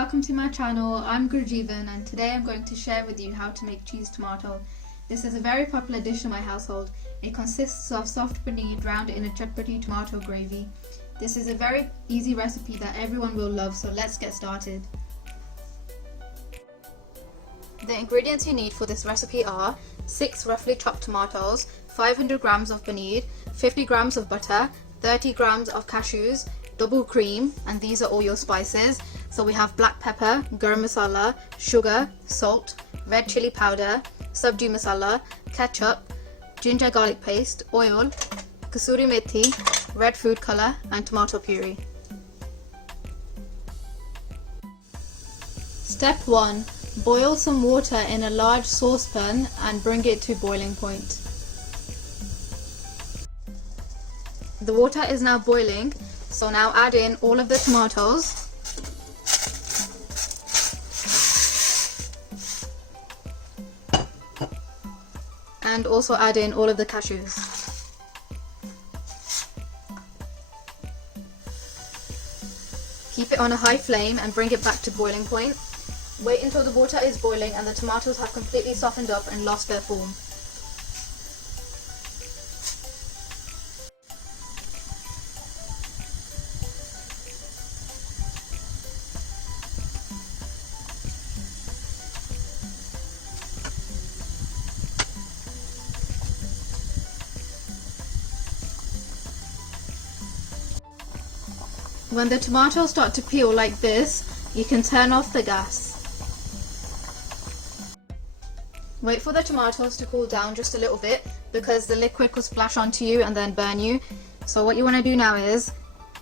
welcome to my channel. I'm Gurjeevan and today I'm going to share with you how to make cheese tomato. This is a very popular dish in my household. It consists of soft paneer drowned in a chutpati tomato gravy. This is a very easy recipe that everyone will love, so let's get started. The ingredients you need for this recipe are 6 roughly chopped tomatoes, 500 grams of paneer, 50 grams of butter, 30 grams of cashews, double cream, and these are all your spices. So we have black pepper, garam masala, sugar, salt, red chili powder, sabji masala, ketchup, ginger garlic paste, oil, kasuri methi, red food color, and tomato puree. Step 1. Boil some water in a large saucepan and bring it to boiling point. The water is now boiling, so now add in all of the tomatoes. And also add in all of the cashews. Keep it on a high flame and bring it back to boiling point. Wait until the water is boiling and the tomatoes have completely softened up and lost their form. When the tomatoes start to peel like this, you can turn off the gas. Wait for the tomatoes to cool down just a little bit because the liquid could splash onto you and then burn you. So what you want to do now is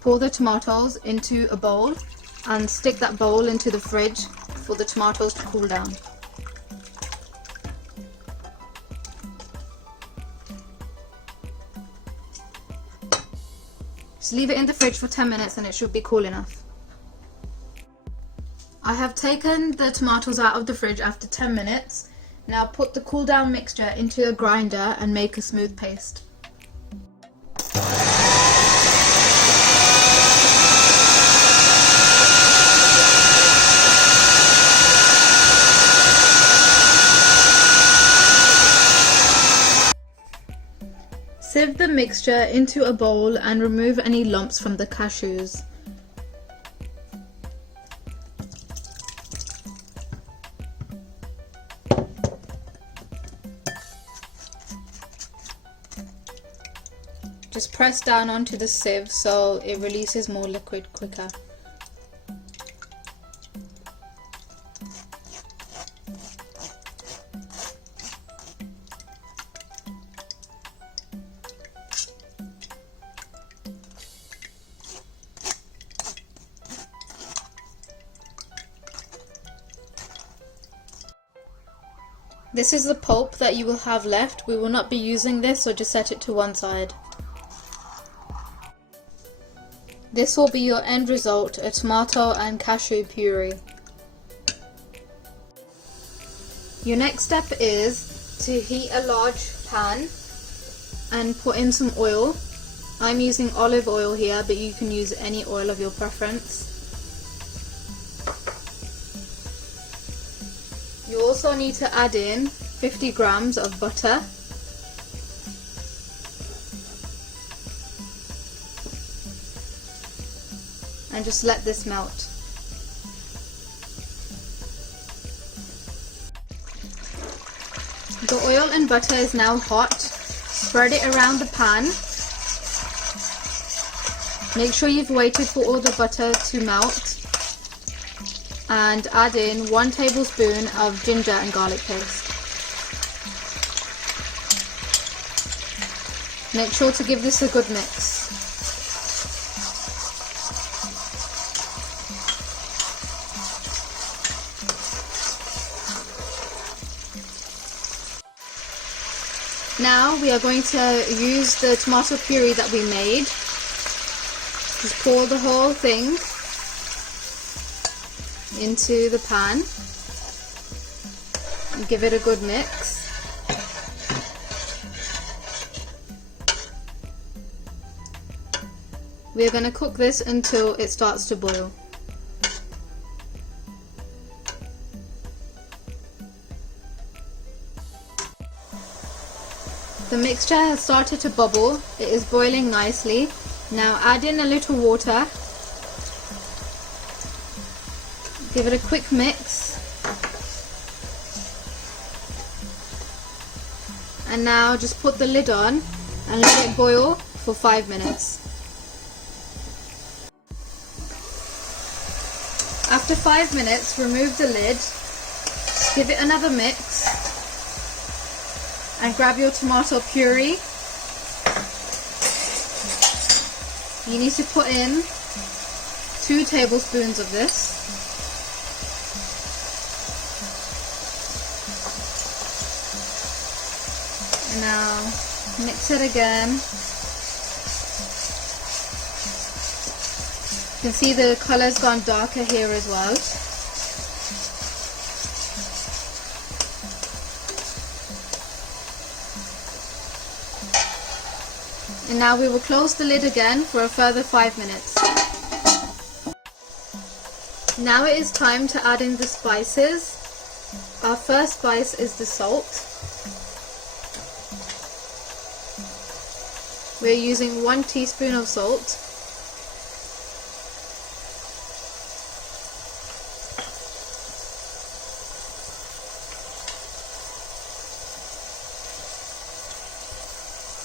pour the tomatoes into a bowl and stick that bowl into the fridge for the tomatoes to cool down. Just leave it in the fridge for 10 minutes and it should be cool enough. I have taken the tomatoes out of the fridge after 10 minutes. Now put the cool down mixture into a grinder and make a smooth paste. Sieve the mixture into a bowl and remove any lumps from the cashews. Just press down onto the sieve so it releases more liquid quicker. This is the pulp that you will have left. We will not be using this, so just set it to one side. This will be your end result, a tomato and cashew puree. Your next step is to heat a large pan and put in some oil. I'm using olive oil here, but you can use any oil of your preference. You also need to add in 50 grams of butter. And just let this melt. The oil and butter is now hot. Spread it around the pan. Make sure you've waited for all the butter to melt. And add in 1 tablespoon of ginger and garlic paste. Make sure to give this a good mix. Now we are going to use the tomato puree that we made. Just pour the whole thing into the pan and give it a good mix. We are going to cook this until it starts to boil. The mixture has started to bubble. It is boiling nicely. Now add in a little water. Give it a quick mix. And now just put the lid on and let it boil for 5 minutes. After 5 minutes, remove the lid, give it another mix, and grab your tomato puree. You need to put in 2 tablespoons of this. And now mix it again. You can see the color's gone darker here as well. And now we will close the lid again for a further 5 minutes. Now it is time to add in the spices. Our first spice is the salt. We're using 1 teaspoon of salt.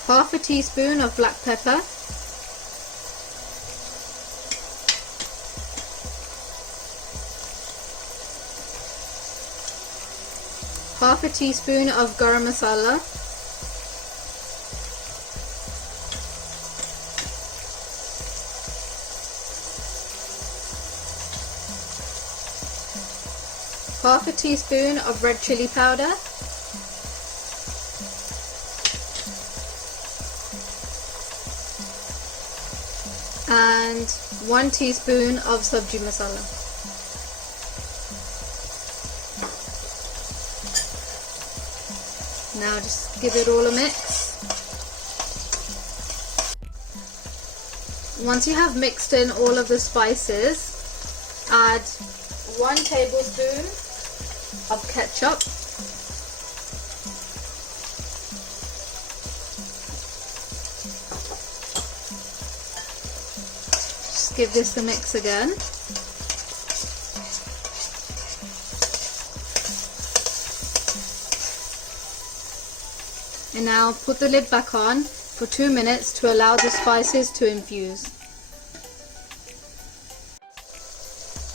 Half a teaspoon of black pepper, half a teaspoon of garam masala, half a teaspoon of red chili powder, and 1 teaspoon of sabji masala. Now just give it all a mix. Once you have mixed in all of the spices, add 1 tablespoon of ketchup, give this a mix again. And now put the lid back on for 2 minutes to allow the spices to infuse.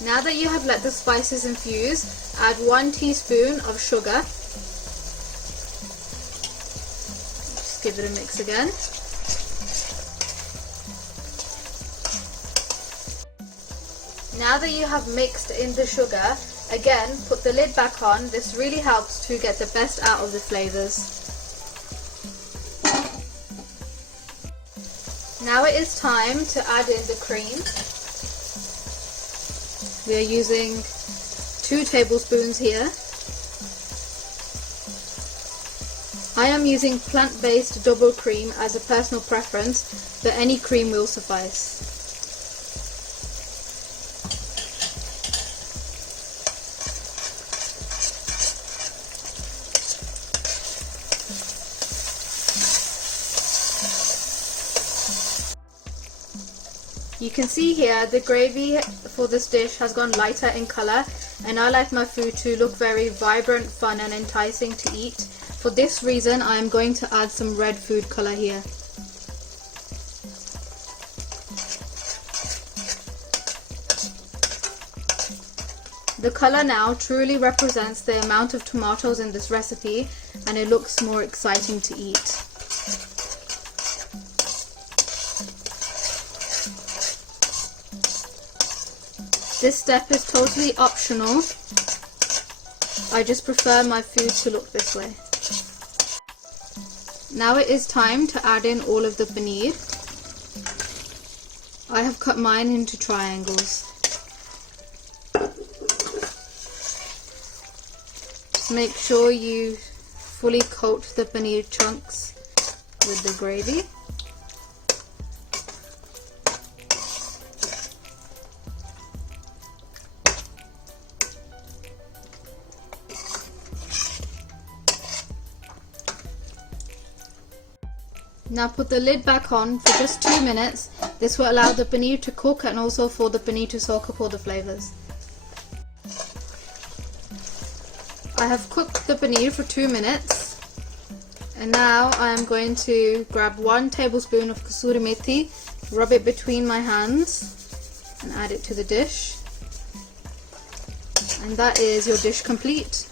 Now that you have let the spices infuse, add 1 teaspoon of sugar. Just give it a mix again. Now that you have mixed in the sugar, again put the lid back on. This really helps to get the best out of the flavors. Now it is time to add in the cream. We are using 2 tablespoons here. I am using plant-based double cream as a personal preference, but any cream will suffice. You can see here the gravy for this dish has gone lighter in colour, and I like my food to look very vibrant, fun and enticing to eat. For this reason I am going to add some red food colour here. The colour now truly represents the amount of tomatoes in this recipe, and it looks more exciting to eat. This step is totally optional. I just prefer my food to look this way. Now it is time to add in all of the paneer. I have cut mine into triangles. Just make sure you fully coat the paneer chunks with the gravy. Now put the lid back on for just 2 minutes. This will allow the paneer to cook and also for the paneer to soak up all the flavours. I have cooked the paneer for 2 minutes, and now I am going to grab 1 tablespoon of kasuri methi, rub it between my hands and add it to the dish, and that is your dish complete.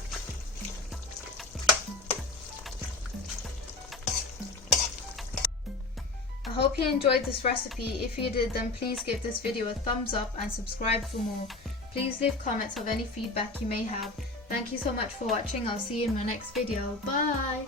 I hope you enjoyed this recipe. If you did, then please give this video a thumbs up and subscribe for more. Please leave comments of any feedback you may have. Thank you so much for watching. I'll see you in my next video. Bye!